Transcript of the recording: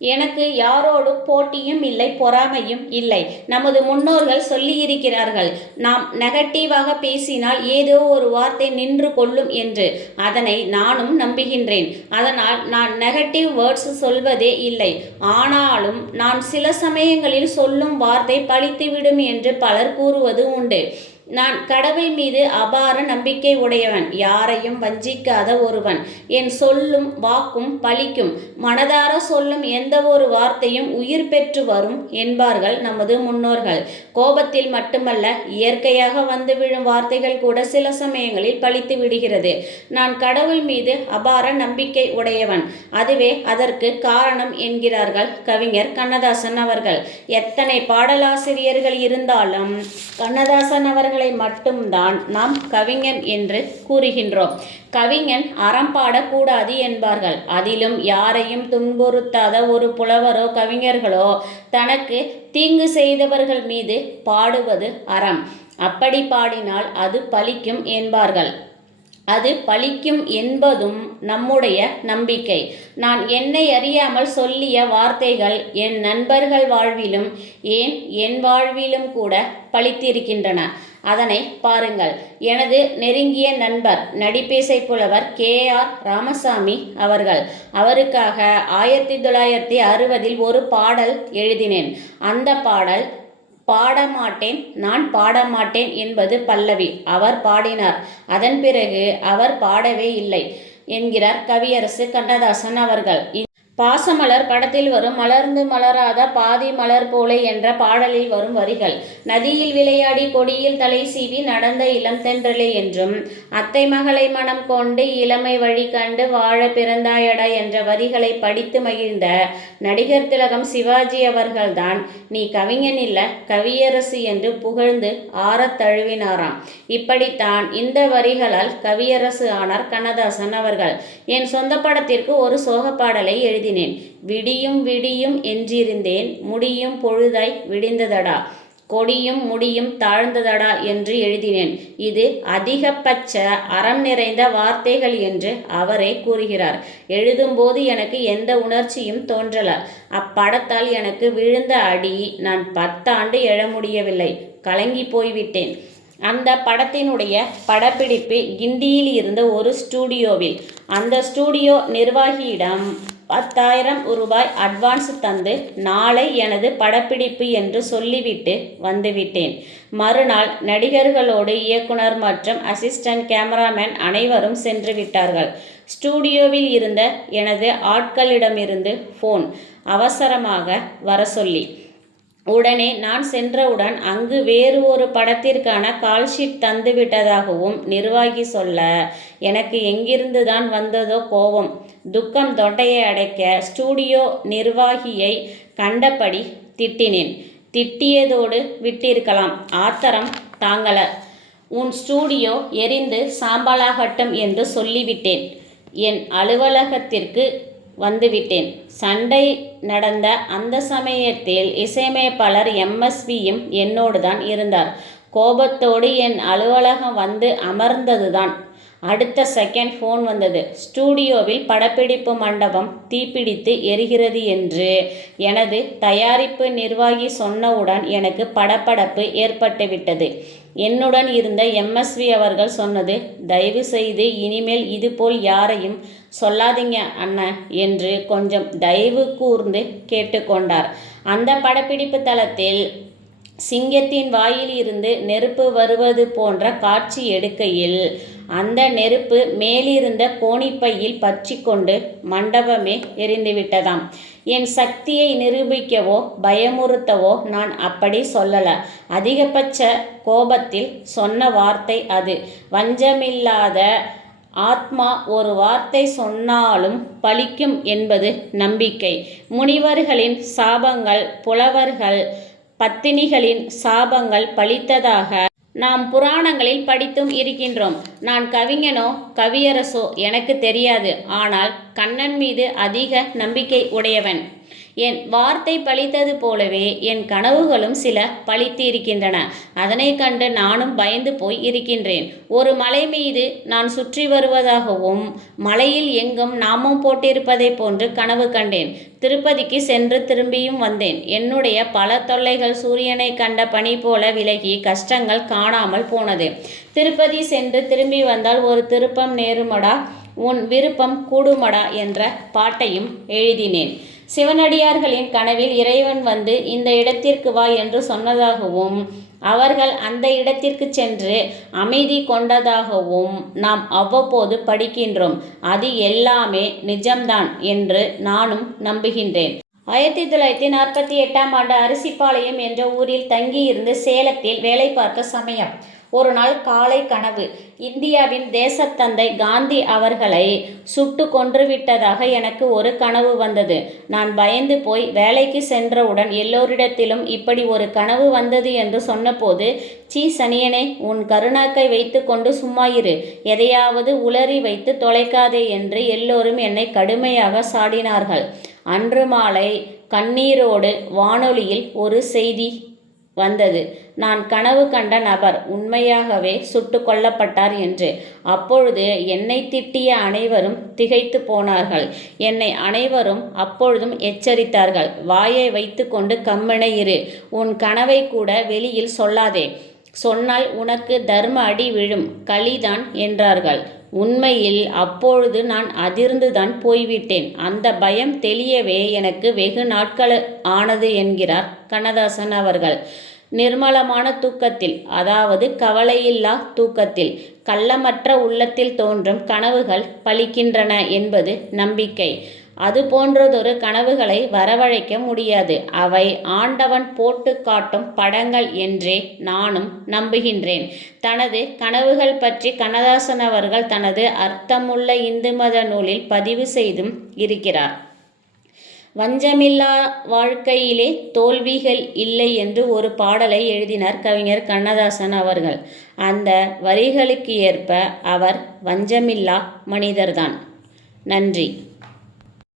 எனக்கு யாரோடும் போட்டியும் இல்லை, பொறாமையும் இல்லை. நமது முன்னோர்கள் சொல்லியிருக்கிறார்கள், நாம் நெகட்டிவாக பேசினால் ஏதோ ஒரு வார்த்தை நின்று கொள்ளும் என்று. அதனை நானும் நம்புகின்றேன். அதனால் நான் நெகட்டிவ் வேர்ட்ஸ் சொல்வதே இல்லை. ஆனாலும் நான் சில சமயங்களில் சொல்லும் வார்த்தை பலித்துவிடும் என்று பலர் கூறுவது உண்டு. நான் கடவுள் மீது அபார நம்பிக்கை உடையவன், யாரையும் வஞ்சிக்காத ஒருவன். என் சொல்லும் வாக்கும் பலிக்கும். மனதார சொல்லும் எந்த ஒரு வார்த்தையும் உயிர் பெற்று வரும் என்பார்கள் நமது முன்னோர்கள். கோபத்தில் மட்டுமல்ல, இயற்கையாக வந்து விழும் வார்த்தைகள் கூட சில சமயங்களில் பலித்து விடுகிறது. நான் கடவுள் மீது அபார நம்பிக்கை உடையவன், அதுவே அதற்கு காரணம் என்கிறார்கள் கவிஞர் கண்ணதாசன் அவர்கள். எத்தனை பாடலாசிரியர்கள் இருந்தாலும் கண்ணதாசன் அவர்கள் மட்டும்தான் நாம் கவிஞன் என்று கூறுகின்றோம். கவிஞன் அறம் பாடக்கூடாது என்பார்கள். அதிலும் யாரையும் துன்புறுத்தாத ஒரு புலவரோ கவிஞர்களோ தனக்கு தீங்கு செய்தவர்கள் மீது பாடுவது அறம். அப்படி பாடினால் அது பலிக்கும் என்பார்கள். அது பலிக்கும் என்பதும் நம்முடைய நம்பிக்கை. நான் என்னை அறியாமல் சொல்லிய வார்த்தைகள் என் நண்பர்கள் வாழ்விலும் ஏன் என் வாழ்விலும் கூட பலித்திருக்கின்றன. அதனை பாருங்கள். எனது நெருங்கிய நண்பர் நடிப்பேசை புலவர் KR ராமசாமி அவர்கள். அவருக்காக 1960 ஒரு பாடல் எழுதினேன். அந்த பாடல் பாடமாட்டேன், நான் பாடமாட்டேன் என்பது பல்லவி. அவர் பாடினார். அதன் பிறகு அவர் பாடவே இல்லை என்கிறார் கவியரசு கண்ணதாசன் அவர்கள். பாசமலர் படத்தில் வரும் மலர்ந்து மலராத பாதி மலர் போலே என்ற பாடலில் வரும் வரிகள், நதியில் விளையாடி கொடியில் தலை சீவி நடந்த இளம் தென்றலே என்றும், அத்தை மகளை மனம் கொண்டு இளமை வழி கண்டு வாழ பிறந்தாயடா என்ற வரிகளை படித்து மகிழ்ந்த நடிகர் திலகம் சிவாஜி அவர்கள்தான் நீ கவிஞன் இல்ல கவியரசு என்று புகழ்ந்து ஆறத் தழுவினாராம். இப்படித்தான் இந்த வரிகளால் கவியரசு ஆனார் கண்ணதாசன் அவர்கள். என் சொந்த படத்திற்கு ஒரு சோக பாடலை எழுதினேன். விடியும் விடியும் என்றிருந்தேன், முடியும் பொழுதாய் விடிந்ததடா, கொடியும் முடியும் தாழ்ந்ததடா என்று எழுதினேன். இது அதிகபட்ச அறம் நிறைந்த வார்த்தைகள் என்று அவரே கூறுகிறார். எழுதும்போது எனக்கு எந்த உணர்ச்சியும் தோன்றல. அப்படத்தால் எனக்கு விழுந்த அடி நான் 10 ஆண்டு எழ முடியவில்லை, கலங்கி போய்விட்டேன். அந்த படத்தினுடைய படப்பிடிப்பு கிண்டியில் இருந்த ஒரு ஸ்டூடியோவில். அந்த ஸ்டூடியோ நிர்வாகியிடம் 10,000 ரூபாய் அட்வான்ஸ் தந்து நாளை எனது படப்பிடிப்பு என்று சொல்லிவிட்டு வந்துவிட்டேன். மறுநாள் நடிகர்களோடு இயக்குனர் மற்றும் அசிஸ்டன்ட் கேமராமேன் அனைவரும் சென்று விட்டார்கள். ஸ்டூடியோவில் இருந்த எனது ஆட்களிடமிருந்து ஃபோன், அவசரமாக வர சொல்லி. உடனே நான் சென்றவுடன் அங்கு வேறு ஒரு படத்திற்கான கால்ஷீட் தந்துவிட்டதாகவும் நிர்வாகி சொல்ல, எனக்கு எங்கிருந்து தான் வந்ததோ கோபம், துக்கம் தொண்டையை அடைக்க ஸ்டூடியோ நிர்வாகியை கண்டபடி திட்டினேன். திட்டியதோடு விட்டிருக்கலாம், ஆத்திரம் தாங்கல. உன் ஸ்டூடியோ எரிந்து சாம்பலாகட்டும் என்று சொல்லிவிட்டேன். என் அலுவலகத்திற்கு வந்துவிட்டேன். சண்டை நடந்த அந்த சமயத்தில் இசையமைப்பாளர் MSVயும் என்னோடு தான் இருந்தார். கோபத்தோடு என் அலுவலகம் வந்து அமர்ந்ததுதான். அடுத்த செகண்ட் ஃபோன் வந்தது. ஸ்டூடியோவில் படப்பிடிப்பு மண்டபம் தீப்பிடித்து எரிகிறது என்று எனது தயாரிப்பு நிர்வாகி சொன்னவுடன் எனக்கு படபடப்பு ஏற்பட்டுவிட்டது. என்னுடன் இருந்த MSV அவர்கள் சொன்னது, தயவு செய்து இனிமேல் இதுபோல் யாரையும் சொல்லாதீங்க அண்ணன் என்று கொஞ்சம் தயவு கூர்ந்து கேட்டுக்கொண்டார். அந்த படப்பிடிப்பு தளத்தில் சிங்கத்தின் வாயில் இருந்து நெருப்பு வருவது போன்ற காட்சி எடுக்கையில் அந்த நெருப்பு மேலிருந்த கோணிப்பையில் பற்றி கொண்டு மண்டபமே எரிந்துவிட்டதாம். என் சக்தியை நிரூபிக்கவோ பயமுறுத்தவோ நான் அப்படி சொல்லல. அதிகபட்ச கோபத்தில் சொன்ன வார்த்தை அது. வஞ்சமில்லாத ஆத்மா ஒரு வார்த்தை சொன்னாலும் பலிக்கும் என்பது நம்பிக்கை. முனிவர்களின் சாபங்கள், புலவர்கள் பத்தினிகளின் சாபங்கள் பலித்ததாக நாம் புராணங்களில் படித்தும் இருக்கின்றோம். நான் கவிஞனோ கவியரசோ எனக்கு தெரியாது. ஆனால் கண்ணன் மீது அதிக நம்பிக்கை உடையவன். என் வார்த்தை பலித்தது போலவே என் கனவுகளும் சில பலித்து இருக்கின்றன. அதனை கண்டு நானும் பயந்து போய் இருக்கின்றேன். ஒரு மலை மீது நான் சுற்றி வருவதாகவும் மலையில் எங்கும் நாமம் போட்டிருப்பதை போன்று கனவு கண்டேன். திருப்பதிக்கு சென்று திரும்பியும் வந்தேன். என்னுடைய பல தொல்லைகள் சூரியனை கண்ட பனி போல விலகி கஷ்டங்கள் காணாமல் போனது. திருப்பதி சென்று திரும்பி வந்தால் ஒரு திருப்பம் நேருமடா, உன் விருப்பம் கூடுமடா என்ற பாட்டையும் எழுதினேன். சிவனடியார்களின் கனவில் இறைவன் வந்து இந்த இடத்திற்கு வா என்று சொன்னதாகவும் அவர்கள் அந்த இடத்திற்கு சென்று அமைதி கொண்டதாகவும் நாம் அவ்வப்போது படிக்கின்றோம். அது எல்லாமே நிஜம்தான் என்று நானும் நம்புகின்றேன். 1948ஆம் ஆண்டு அரிசிபாளையம் என்ற ஊரில் தங்கியிருந்து சேலத்தில் வேலை பார்த்த சமயம் ஒரு நாள் காலை கனவு. இந்தியாவின் தேசத்தந்தை காந்தி அவர்களை சுட்டு கொன்றுவிட்டதாக எனக்கு ஒரு கனவு வந்தது. நான் பயந்து போய் வேலைக்கு சென்றவுடன் எல்லோரிடத்திலும் இப்படி ஒரு கனவு வந்தது என்று சொன்னபோது, சீ சனியனே, உன் கருணாக்கை வைத்து கொண்டு சும்மா இரு, எதையாவது உளறி வைத்து தொலைக்காதே என்று எல்லோரும் என்னை கடுமையாக சாடினார்கள். அன்று மாலை கண்ணீரோடு வானொலியில் ஒரு செய்தி வந்தது. நான் கனவு கண்ட நபர் உண்மையாகவே சுட்டு கொல்லப்பட்டார் என்று. அப்பொழுது என்னை திட்டிய அனைவரும் திகைத்து போனார்கள். என்னை அனைவரும் அப்பொழுதும் எச்சரித்தார்கள். வாயை வைத்து கொண்டு கம்மென இரு, உன் கனவை கூட வெளியில் சொல்லாதே, சொன்னால் உனக்கு தர்ம அடி விழும், களிதான் என்றார்கள். உண்மையில் அப்பொழுது நான் அதிர்ந்துதான் போய்விட்டேன். அந்த பயம் தெளியவே எனக்கு வெகு நாட்கள் ஆனது என்கிறார் கண்ணதாசன் அவர்கள். நிர்மலமான தூக்கத்தில், அதாவது கவலையில்லா தூக்கத்தில், கள்ளமற்ற உள்ளத்தில் தோன்றும் கனவுகள் பலிக்கின்றன என்பது நம்பிக்கை. அது போன்றதொரு கனவுகளை வரவழைக்க முடியாது. அவை ஆண்டவன் போட்டு காட்டும் படங்கள் என்றே நானும் நம்புகின்றேன். தனது கனவுகள் பற்றி கண்ணதாசன் அவர்கள் தனது அர்த்தமுள்ள இந்து மத நூலில் பதிவு செய்தும் இருக்கிறார். வஞ்சமில்லா வாழ்க்கையிலே தோல்விகள் இல்லை என்று ஒரு பாடலை எழுதினார் கவிஞர் கண்ணதாசன் அவர்கள். அந்த வரிகளுக்கு ஏற்ப அவர் வஞ்சமில்லா மனிதர்தான். நன்றி.